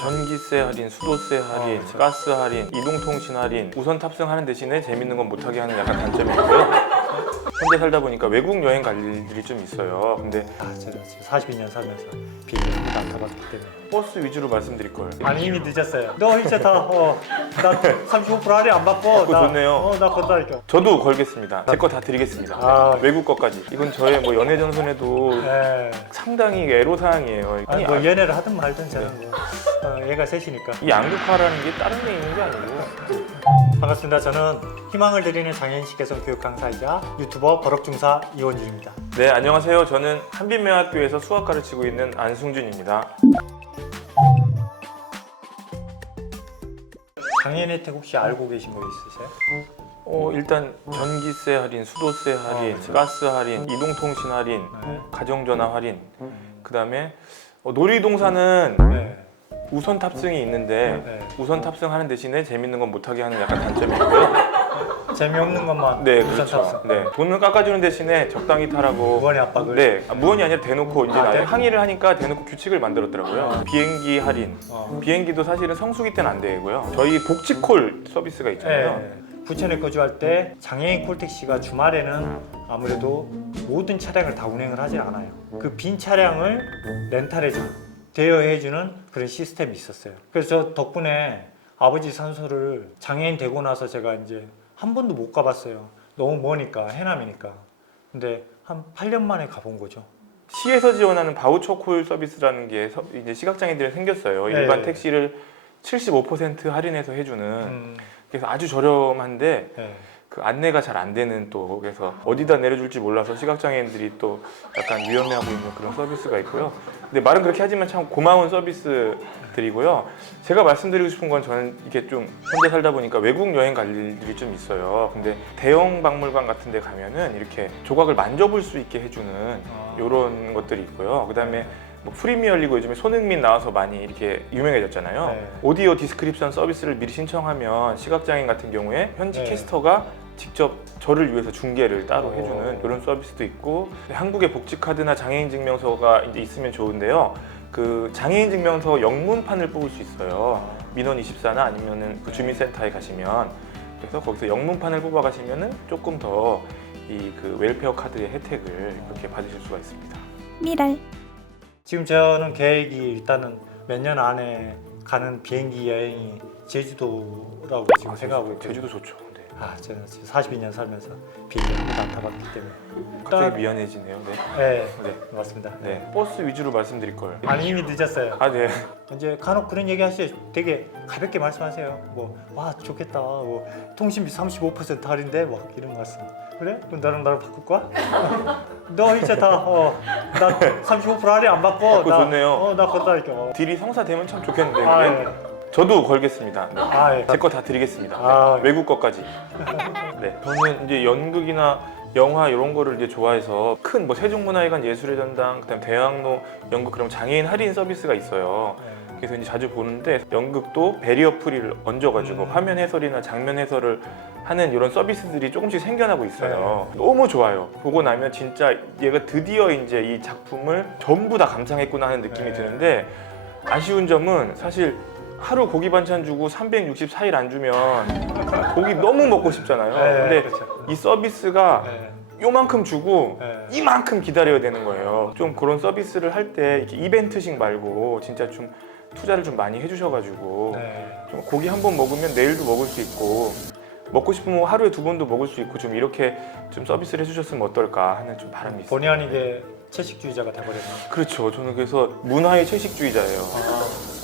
전기세 할인, 수도세 할인, 어, 그쵸. 가스 할인, 이동통신 할인, 우선 탑승하는 대신에 재밌는 건 못하게 하는 약간 단점이 있고요. 현재 살다 보니까 외국 여행 갈 일들이 좀 있어요. 근데 아 제가 지금 42년 살면서 비행기 안 타봤기 때문에 버스 위주로 말씀드릴 걸. 아니 이미 늦었어요 너 이제 다 어 나 35% 할인 안 받고 그거 좋네요. 어 나 건다니까 저도 걸겠습니다. 제 거 다 드리겠습니다. 아. 외국 거까지. 이건 저의 뭐 연애 전선에도 예. 상당히 애로 사항이에요. 아니 이뭐 아- 연애를 하든 말든 저는 뭐 어, 얘가 셋이니까 이 양극화라는 게 다른 데 있는 게 아니고 반갑습니다 저는 희망을 드리는 장애인식 개선 교육 강사이자 유튜 버 버럭중사 이원준입니다 네 안녕하세요 저는 한빛매학교에서 수학 가르치고 있는 안승준입니다 장애인 혜택 혹시 알고 계신 거 있으세요? 어 일단 전기세 할인, 수도세 할인, 어, 그렇죠. 가스 할인, 이동통신 할인, 네. 가정전화 할인 그 다음에 어, 놀이동산은 네. 우선 탑승이 있는데 네. 우선 탑승하는 대신에 재밌는 건 못하게 하는 약간 단점이 있고요 재미없는 것만 네 그렇죠. 네 돈을 깎아주는 대신에 적당히 타라고 무한의 압박을 네 아, 무언이 아니라 대놓고 이제 아, 나중에 네. 항의를 하니까 대놓고 규칙을 만들었더라고요 비행기 할인 어. 비행기도 사실은 성수기 때는 안 되고요. 저희 복지콜 서비스가 있잖아요. 네. 부천에 거주할 때 장애인 콜택시가 주말에는 아무래도 모든 차량을 다 운행을 하지 않아요. 그 빈 차량을 렌탈해주는 대여해주는 그런 시스템이 있었어요. 그래서 저 덕분에 아버지 산소를 장애인 되고 나서 제가 이제 한 번도 못 가봤어요. 너무 머니까 해남이니까. 근데 한 8년 만에 가본 거죠. 시에서 지원하는 바우처 콜 서비스라는 게 서- 이제 시각장애인들은 생겼어요. 네. 일반 택시를 75% 할인해서 해주는 음, 그래서 아주 저렴한데 네. 그 안내가 잘 안 되는 또 그래서 어디다 내려줄지 몰라서 시각장애인들이 또 약간 위험해하고 있는 그런 서비스가 있고요. 근데 말은 그렇게 하지만 참 고마운 서비스들이고요. 제가 말씀드리고 싶은 건 저는 이게 좀 현재 살다 보니까 외국 여행 갈 일들이 좀 있어요. 근데 대형 박물관 같은 데 가면은 이렇게 조각을 만져볼 수 있게 해주는 아. 이런 것들이 있고요. 그 다음에 뭐 프리미어리그 요즘에 손흥민 나와서 많이 이렇게 유명해졌잖아요. 네. 오디오 디스크립션 서비스를 미리 신청하면 시각장애인 같은 경우에 현지 네. 캐스터가 직접 저를 위해서 중계를 따로 오. 해주는 이런 서비스도 있고 한국의 복지 카드나 장애인 증명서가 이제 있으면 좋은데요. 그 장애인 증명서 영문판을 뽑을 수 있어요. 민원 24나 아니면은 그 주민센터에 가시면 그래서 거기서 영문판을 뽑아 가시면은 조금 더 이 그 웰페어 카드의 혜택을 그렇게 받으실 수가 있습니다. 미랄 지금 저는 계획이 일단은 몇 년 안에 가는 비행기 여행이 제주도라고 지금 아, 생각하고 있거든요. 제주도 좋죠. 네. 아, 저는 지금 42년 살면서 비행기 한 번도 안 타봤기 때문에. 갑자기 미안해지네요. 네. 네, 네. 맞습니다. 네. 버스 위주로 말씀드릴 걸. 아니 이미 늦었어요. 아, 네. 이제 간혹 그런 얘기 하시죠. 되게 가볍게 말씀하세요. 뭐, 와 좋겠다. 뭐 통신비 35% 할인데 막 이런 말씀. 그래? 그럼 나랑 나랑 바꿀까? 너 이제 다 어, 나35% 할인 안 받고 그거 나, 좋네요. 어, 나 건다니까. 어. 딜이 성사되면 참 좋겠는데. 아? 예. 저도 걸겠습니다. 네. 아, 예. 제거 다 드리겠습니다. 네. 아. 외국 거까지. 네. 저는 이제 연극이나 영화 이런 거를 이제 좋아해서 큰 뭐 세종문화회관 예술의 전당, 그다음 대학로 연극 그럼 장애인 할인 서비스가 있어요. 네. 그래서 이제 자주 보는데 연극도 베리어 프리를 얹어가지고 음. 화면 해설이나 장면 해설을 하는 이런 서비스들이 조금씩 생겨나고 있어요. 네. 너무 좋아요. 보고 나면 진짜 얘가 드디어 이제 이 작품을 전부 다 감상했구나 하는 느낌이 네. 드는데 아쉬운 점은 사실 하루 고기 반찬 주고 364일 안 주면 고기 너무 먹고 싶잖아요. 네, 근데 그렇죠. 이 서비스가 네. 요만큼 주고 네. 이만큼 기다려야 되는 거예요. 좀 그런 서비스를 할 때 이벤트식 말고 진짜 좀 투자를 좀 많이 해주셔가지고 네. 좀 고기 한 번 먹으면 내일도 먹을 수 있고 먹고 싶으면 하루에 두 번도 먹을 수 있고 좀 이렇게 좀 서비스를 해주셨으면 어떨까 하는 좀 바람이 있어요. 본의 아니게 채식주의자가 돼버렸네요. 그렇죠. 저는 그래서 문화의 채식주의자예요.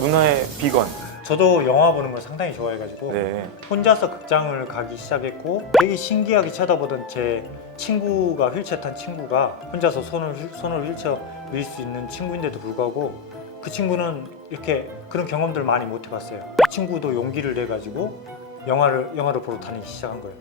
문화의 비건. 저도 영화 보는 걸 상당히 좋아해가지고 네. 혼자서 극장을 가기 시작했고 되게 신기하게 쳐다보던 제 친구가 휠체어 탄 친구가 혼자서 손을 휠- 손을 휠체어 밀 수 있는 친구인데도 불구하고 그 친구는 이렇게 그런 경험들 많이 못 해봤어요. 이 친구도 용기를 내 가지고 영화를 영화를 보러 다니기 시작한 거예요.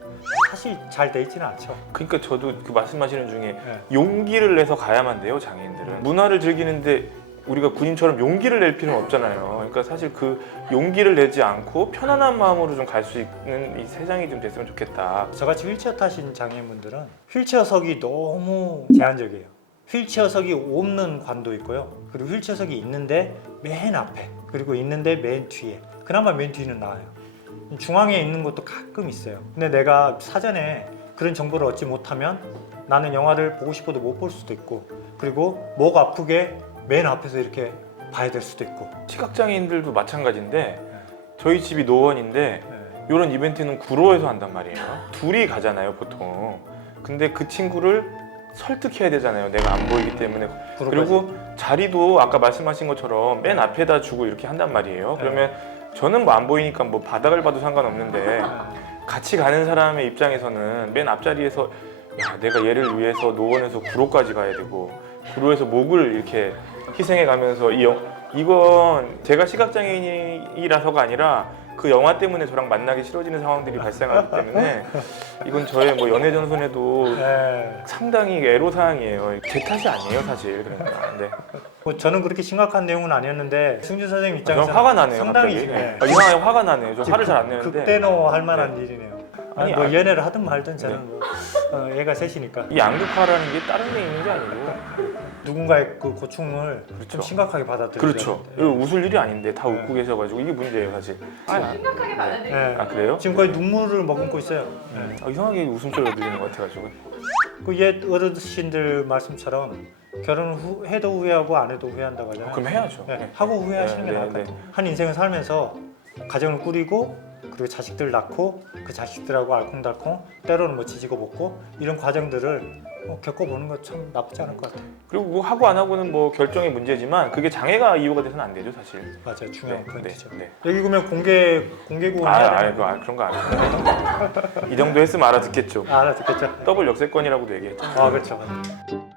사실 잘 돼 있지는 않죠. 그러니까 저도 그 말씀하시는 중에 네. 용기를 내서 가야만 돼요 장애인들은 문화를 즐기는데 우리가 군인처럼 용기를 낼 필요는 없잖아요 그러니까 사실 그 용기를 내지 않고 편안한 마음으로 좀 갈 수 있는 이 세상이 좀 됐으면 좋겠다 저같이 휠체어 타신 장애인분들은 휠체어석이 너무 제한적이에요. 휠체어석이 없는 관도 있고요. 그리고 휠체어석이 있는데 맨 앞에. 그리고 있는데 맨 뒤에 그나마 맨 뒤는 나아요. 중앙에 있는 것도 가끔 있어요. 근데 내가 사전에 그런 정보를 얻지 못하면 나는 영화를 보고 싶어도 못 볼 수도 있고 그리고 목 아프게 맨 앞에서 이렇게 봐야 될 수도 있고 시각장애인들도 마찬가지인데 저희 집이 노원인데 네. 이런 이벤트는 구로에서 한단 말이에요. 둘이 가잖아요, 보통. 근데 그 친구를 설득해야 되잖아요. 내가 안 보이기 때문에. 그리고 자리도 아까 말씀하신 것처럼 맨 앞에다 주고 이렇게 한단 말이에요. 그러면 저는 뭐 안 보이니까 뭐 바닥을 봐도 상관없는데 같이 가는 사람의 입장에서는 맨 앞자리에서 야 내가 얘를 위해서 노원에서 구로까지 가야 되고 구로에서 목을 이렇게 희생해 가면서 이 영, 이건 제가 시각장애인이라서가 아니라 그 영화 때문에 저랑 만나기 싫어지는 상황들이 발생하기 때문에 이건 저의 뭐 연애 전선에도 네. 상당히 애로 사항이에요. 제 탓이 아니에요 사실 그러니까. 네. 뭐 저는 그렇게 심각한 내용은 아니었는데 승준 선생님 저는 입장에서 화가 나네요 상당히 갑자기. 네. 아, 이상하게 화가 나네요. 저 화를 잘안 극- 내는데 극대노 할 만한 일이네요. 아니, 아니, 뭐 아- 연애를 하든 말든 저는 뭐 어, 애가 셋이니까 이 양극화라는 게 다른 데 있는 게 아니고 누군가의 그 고충을 그렇죠. 좀 심각하게 받아들여야 그렇죠. 이거 웃을 일이 아닌데 다 네. 웃고 계셔가지고 이게 문제예요 사실. 아, 심각하게 받아들이는 네. 아 그래요? 지금 거의 눈물을 머금고 있어요. 네. 아, 이상하게 웃음소리가 들리는 것 같아가지고. 그옛 어르신들 말씀처럼 결혼 후 해도 후회하고 안 해도 후회한다고 하잖아요. 그럼 해야죠. 네, 네. 하고 후회하시는 네, 게 나을 네, 것 같아요. 한 인생을 살면서 가정을 꾸리고 그리고 자식들 낳고 그 자식들하고 알콩달콩 때로는 뭐 지지고 볶고 이런 과정들을 어, 겪어보는 것참 나쁘지 않을 것 같아요. 그리고 뭐 하고 안 하고는 뭐 결정의 문제지만 그게 장애가 이유가 돼서는 안 되죠 사실. 맞아요, 중요한 네, 포인트죠. 네, 네. 여기 보면 공개 공개 구원 아, 아, 그거 아, 그런 거 아니에요. 이 정도 했으면 알아듣겠죠. 아, 알아듣겠죠. 더블 역세권이라고도 얘기했죠. 아, 그렇죠. 맞아요.